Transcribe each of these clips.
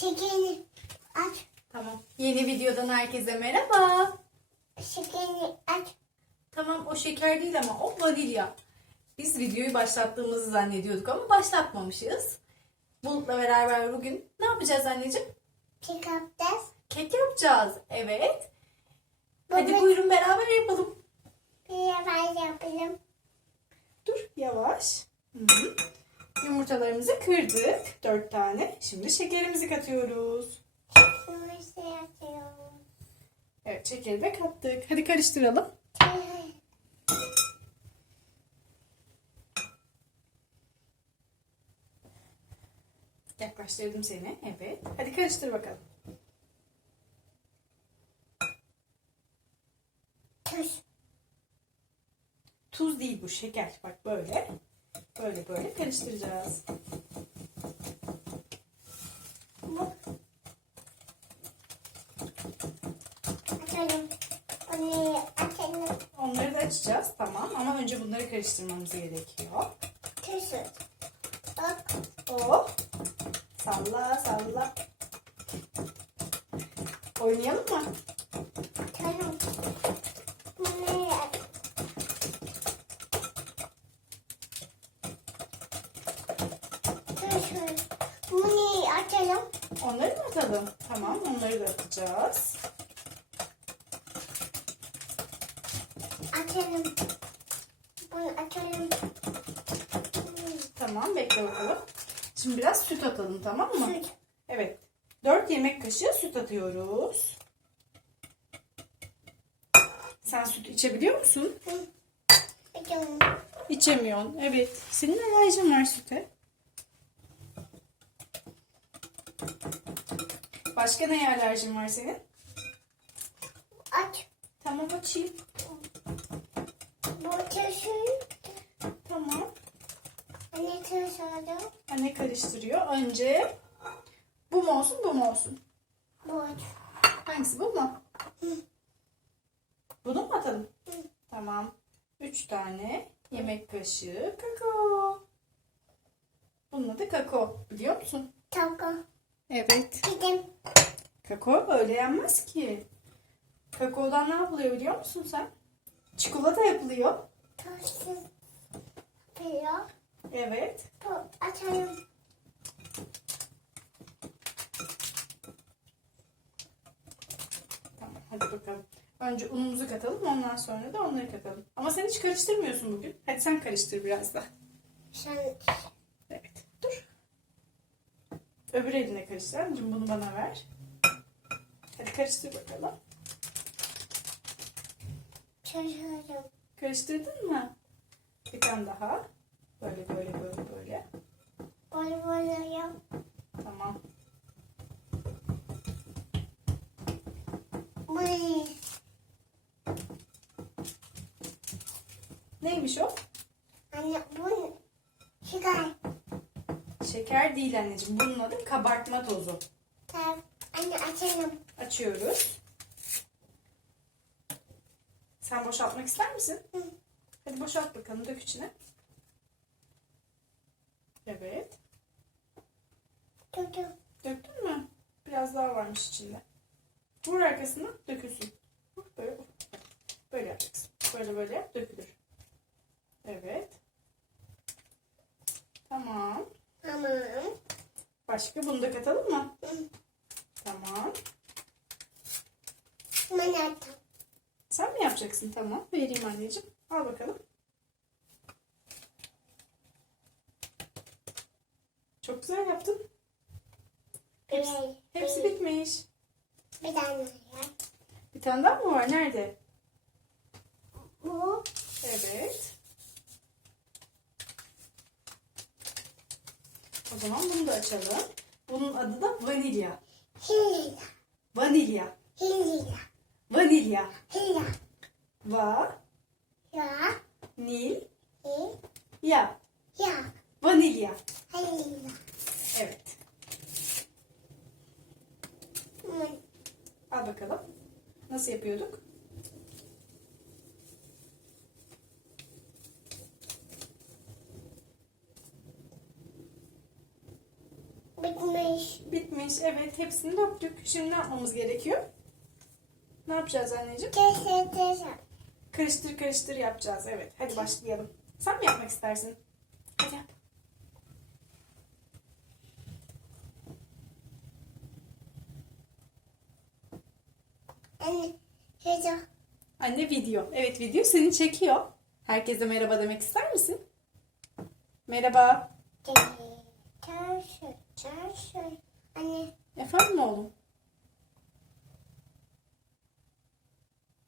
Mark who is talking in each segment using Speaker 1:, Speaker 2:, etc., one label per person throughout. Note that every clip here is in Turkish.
Speaker 1: Şekerini aç.
Speaker 2: Tamam. Yeni videodan herkese merhaba.
Speaker 1: Şekerini aç.
Speaker 2: Tamam o şeker değil ama o vanilya. Biz videoyu başlattığımızı zannediyorduk ama başlatmamışız. Bulut'la beraber bugün ne yapacağız anneciğim?
Speaker 1: Up this.
Speaker 2: Kek yapacağız. Evet. Hadi
Speaker 1: Baba-
Speaker 2: buyurun beraber yapalım.
Speaker 1: Yapay yapalım.
Speaker 2: Dur yavaş. Hı. Yumurtalarımızı kırdık. Dört tane. Şimdi şekerimizi katıyoruz. Evet şekeri de kattık. Hadi karıştıralım. Yaklaştırdım seni. Evet. Hadi karıştır bakalım.
Speaker 1: Tuz.
Speaker 2: Tuz değil bu şeker. Bak böyle. Böyle böyle karıştıracağız.
Speaker 1: Bu. Açalım. Onu açalım.
Speaker 2: Onları da açacağız. Tamam. Ama önce bunları karıştırmamız gerekiyor.
Speaker 1: Tuz. Bak.
Speaker 2: Oh. Salla salla. Oynayalım mı?
Speaker 1: Açalım.
Speaker 2: Atalım? Tamam. Onları da atacağız.
Speaker 1: Açalım. Bunu açalım.
Speaker 2: Tamam. Bekle bakalım. Şimdi biraz süt atalım tamam mı?
Speaker 1: Süt.
Speaker 2: Evet. 4 yemek kaşığı süt atıyoruz. Sen süt içebiliyor musun?
Speaker 1: Açalım.
Speaker 2: İçemiyorsun. Evet. Senin alerjin var süte. Başka neye alerjin var senin?
Speaker 1: Aç.
Speaker 2: Tamam açayım.
Speaker 1: Bu tuzu.
Speaker 2: Tamam.
Speaker 1: Anne aldım.
Speaker 2: Anne karıştırıyor. Önce bu mu olsun bu mu olsun?
Speaker 1: Bu.
Speaker 2: Hangisi bu mu?
Speaker 1: Hı.
Speaker 2: Bunu mu atalım?
Speaker 1: Hı.
Speaker 2: Tamam. 3 tane yemek kaşığı kakao. Bunun adı kakao. Biliyor musun?
Speaker 1: Taco.
Speaker 2: Evet.
Speaker 1: Gidim.
Speaker 2: Kakao öyle yenmez ki. Kakaodan ne yapılıyor biliyor musun sen? Çikolata yapılıyor.
Speaker 1: Tuzsuz. Pilav.
Speaker 2: Evet.
Speaker 1: Açalım.
Speaker 2: Tamam hadi bakalım. Önce unumuzu katalım ondan sonra da onları katalım. Ama sen hiç karıştırmıyorsun bugün. Hadi sen karıştır biraz da.
Speaker 1: Sen.
Speaker 2: Öbür eline karıştır. Anneciğim bunu bana ver. Hadi karıştır bakalım.
Speaker 1: aldım.
Speaker 2: Karıştırdın mı? Bir tane daha. Böyle böyle böyle böyle.
Speaker 1: Böyle böyle yap.
Speaker 2: Tamam.
Speaker 1: Bu.
Speaker 2: Neymiş o?
Speaker 1: Anne bu. Şeker.
Speaker 2: Şeker değil anneciğim. Bunun adı kabartma tozu.
Speaker 1: Tamam. Anne açalım.
Speaker 2: Açıyoruz. Sen boşaltmak ister misin?
Speaker 1: Hı.
Speaker 2: Hadi boşalt bakalım. Dök içine. Evet.
Speaker 1: Tutu.
Speaker 2: Döktün mü? Biraz daha varmış içinde. Vur arkasına dökülsün. Böyle. Böyle yapacaksın. Böyle böyle dökülür. Evet. Tamam.
Speaker 1: Tamam.
Speaker 2: Başka bunu da katalım mı?
Speaker 1: Hı.
Speaker 2: Tamam.
Speaker 1: Ben attım.
Speaker 2: Sen mi yapacaksın? Tamam. Vereyim anneciğim. Al bakalım. Çok güzel yaptın. Hepsi, hepsi bitmiş.
Speaker 1: bir tane yap.
Speaker 2: Bir tane daha mı var? Nerede?
Speaker 1: Bu.
Speaker 2: Evet. O zaman bunu da açalım. Bunun adı da vanilya.
Speaker 1: Hila.
Speaker 2: Vanilya.
Speaker 1: Hila.
Speaker 2: Vanilya.
Speaker 1: Hila.
Speaker 2: Va,
Speaker 1: Ya.
Speaker 2: nil,
Speaker 1: Hi.
Speaker 2: ya.
Speaker 1: Ya.
Speaker 2: Vanilya.
Speaker 1: Hila.
Speaker 2: Evet. Al bakalım. Nasıl yapıyorduk?
Speaker 1: Bitmiş.
Speaker 2: Evet hepsini döktük. Şimdi ne yapmamız gerekiyor? Ne yapacağız anneciğim?
Speaker 1: Kesinlikle.
Speaker 2: Karıştır karıştır yapacağız. Evet. Hadi başlayalım. Sen mi yapmak istersin? Hadi yap.
Speaker 1: Anne, şurada.
Speaker 2: Anne video. Evet video seni çekiyor. Herkese merhaba demek ister misin? Merhaba.
Speaker 1: Çarşı, çarşı. Anne,
Speaker 2: Efendim oğlum?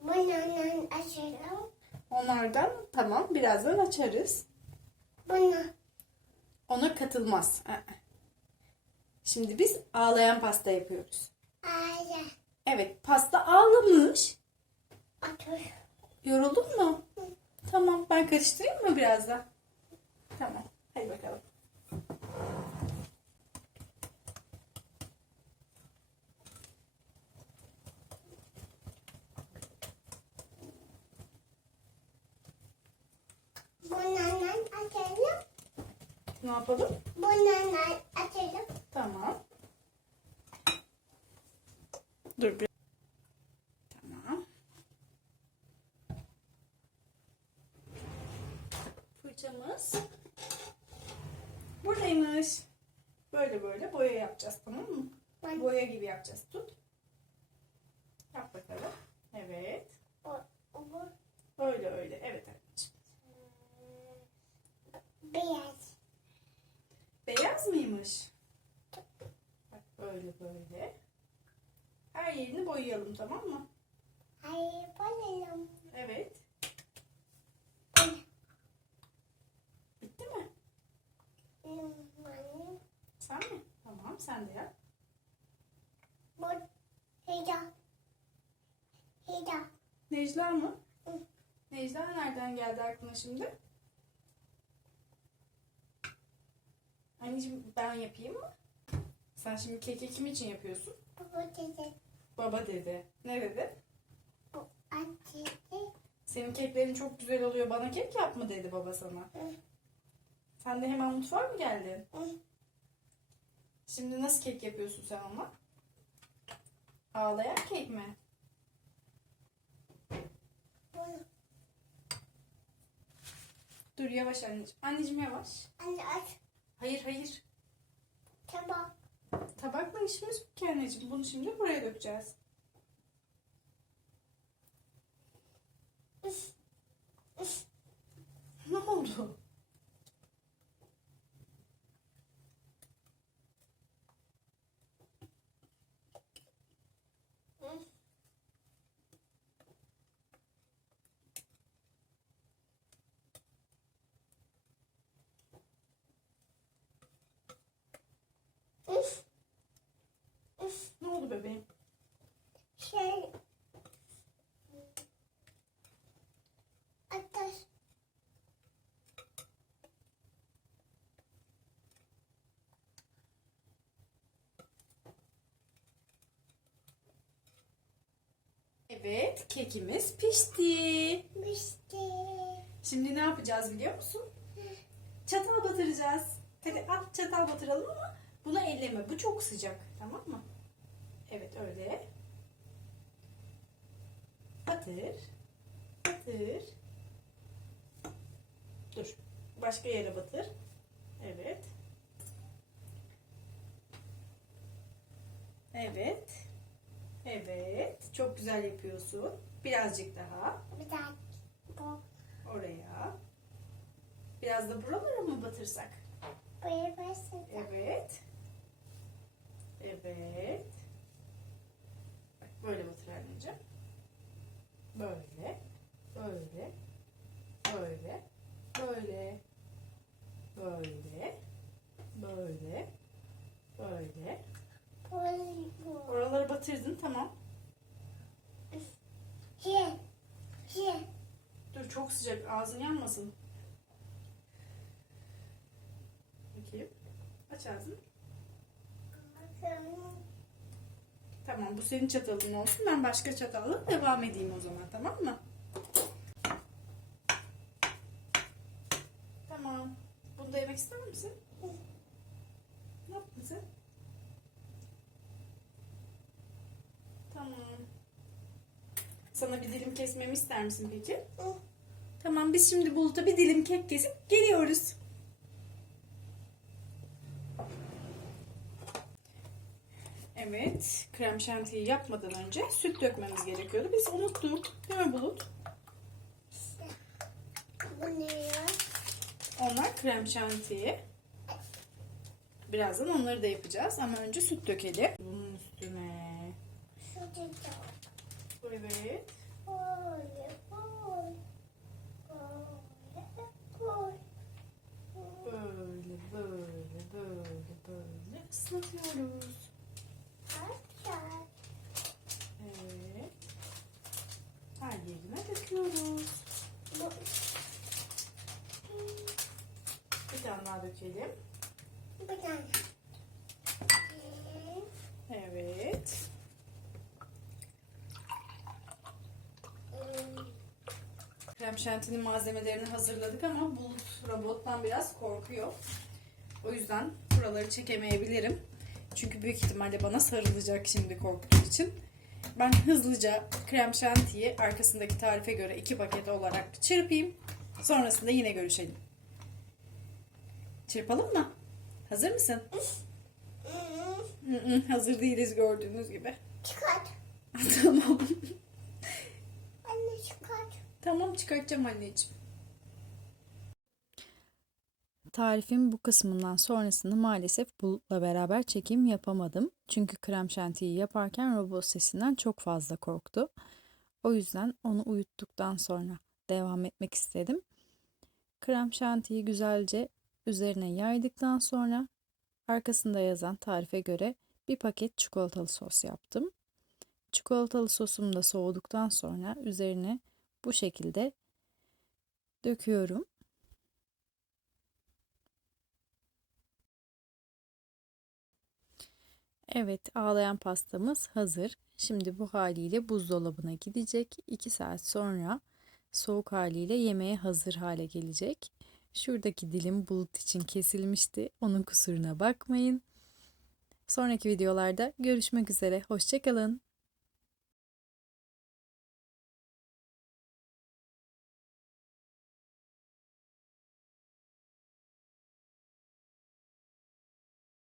Speaker 1: bundan açalım.
Speaker 2: Onlardan tamam birazdan açarız.
Speaker 1: Bunu.
Speaker 2: Ona katılmaz. Şimdi biz ağlayan pasta yapıyoruz.
Speaker 1: Aile.
Speaker 2: Evet pasta ağlamış.
Speaker 1: Otur.
Speaker 2: Yoruldun mu? Tamam ben karıştırayım mı biraz da? Tamam. Hadi bakalım.
Speaker 1: Bundan açalım.
Speaker 2: Ne yapalım?
Speaker 1: Bundan açalım.
Speaker 2: Tamam. Dur bir. Tamam. Fırçamız buradaymış. Böyle böyle boya yapacağız tamam mı? Boya gibi yapacağız. Tut. Yap bakalım. Evet.
Speaker 1: bu, bu
Speaker 2: Öyle öyle. Evet anneciğim.
Speaker 1: beyaz.
Speaker 2: Beyaz mıymış? Bak böyle böyle. Her yerini boyayalım tamam mı?
Speaker 1: Hayır, bakalım.
Speaker 2: Evet. Bitti mi? Sen mi? Tamam sen de yap.
Speaker 1: şurada. Şurada.
Speaker 2: Necla mı?
Speaker 1: Hı.
Speaker 2: Necla nereden geldi aklına şimdi? Anneciğim ben yapayım mı? Sen şimdi keki kim için yapıyorsun?
Speaker 1: Bu dedi.
Speaker 2: Baba dedi. Ne dedi?
Speaker 1: Bu açıldı.
Speaker 2: Senin keklerin çok güzel oluyor. Bana kek yap mı dedi baba sana.
Speaker 1: Hı.
Speaker 2: Sen de hemen mutfağa mı geldin?
Speaker 1: Hı.
Speaker 2: Şimdi nasıl kek yapıyorsun sen ona? Ağlayan kek mi?
Speaker 1: Bunu.
Speaker 2: Dur yavaş anneciğim. Anneciğim yavaş.
Speaker 1: Anne aç.
Speaker 2: Hayır hayır.
Speaker 1: Tabak.
Speaker 2: Tabakla işimiz yok ki. Bunu şimdi buraya dökeceğiz. Ne oldu?
Speaker 1: Üf. Üf. Üf.
Speaker 2: Ne oldu bebeğim?
Speaker 1: Şey. Ateş.
Speaker 2: Evet, kekimiz pişti.
Speaker 1: Pişti.
Speaker 2: Şimdi ne yapacağız biliyor musun? Çatal batıracağız. Hadi al çatal batıralım ama bunu elleme. Bu çok sıcak. Tamam mı? Evet öyle. Batır. Batır. Dur. Başka yere batır. Evet. Evet. Evet. Çok güzel yapıyorsun. Birazcık daha.
Speaker 1: Bir dakika.
Speaker 2: Oraya. Biraz da buralara mı batırsak?
Speaker 1: Buraya basın.
Speaker 2: Evet. Evet. Böyle batır. Böyle. Böyle. Böyle. Böyle. Böyle. Böyle. Böyle. Oraları batırdın tamam. Dur çok sıcak ağzın yanmasın. Bakayım. Aç ağzını. Tamam bu senin çatalın olsun. Ben başka çatalla devam edeyim o zaman tamam mı? Tamam. Bunu da yemek ister misin? Ne yaptın sen? Tamam. Sana bir dilim kesmemi ister misin peki? Tamam biz şimdi Bulut'a bir dilim kek kesip geliyoruz. Evet, krem şantiyi yapmadan önce süt dökmemiz gerekiyordu. Biz unuttuk. Değil mi Bulut?
Speaker 1: Bu ne ya?
Speaker 2: Onlar krem şantiyi. Birazdan onları da yapacağız ama önce süt dökelim. Bunun üstüne. Evet.
Speaker 1: Böyle böyle böyle böyle
Speaker 2: ıslatıyoruz.
Speaker 1: Arkadaşlar.
Speaker 2: Evet. Her yerine döküyoruz.
Speaker 1: Bu
Speaker 2: Bir tane daha dökelim.
Speaker 1: bir tane.
Speaker 2: Evet.
Speaker 1: Hmm,
Speaker 2: Krem şantinin malzemelerini hazırladık ama Bulut robottan biraz korkuyor. O yüzden buraları çekemeyebilirim. Çünkü büyük ihtimalle bana sarılacak şimdi korktuğu için. Ben hızlıca krem şantiyi arkasındaki tarife göre iki paket olarak çırpayım. Sonrasında yine görüşelim. Çırpalım mı? Hazır mısın? Hazır değiliz gördüğünüz gibi.
Speaker 1: Çıkart.
Speaker 2: tamam.
Speaker 1: Anne çıkart.
Speaker 2: Tamam çıkartacağım anneciğim.
Speaker 3: Tarifin bu kısmından sonrasını maalesef Bulut'la beraber çekim yapamadım. Çünkü krem şantiyi yaparken robot sesinden çok fazla korktu. O yüzden onu uyuttuktan sonra devam etmek istedim. Krem şantiyi güzelce üzerine yaydıktan sonra arkasında yazan tarife göre bir paket çikolatalı sos yaptım. Çikolatalı sosum da soğuduktan sonra üzerine bu şekilde döküyorum. Evet, ağlayan pastamız hazır. Şimdi bu haliyle buzdolabına gidecek. 2 saat sonra soğuk haliyle yemeğe hazır hale gelecek. Şuradaki dilim bulut için kesilmişti. Onun kusuruna bakmayın. Sonraki videolarda görüşmek üzere. Hoşçakalın.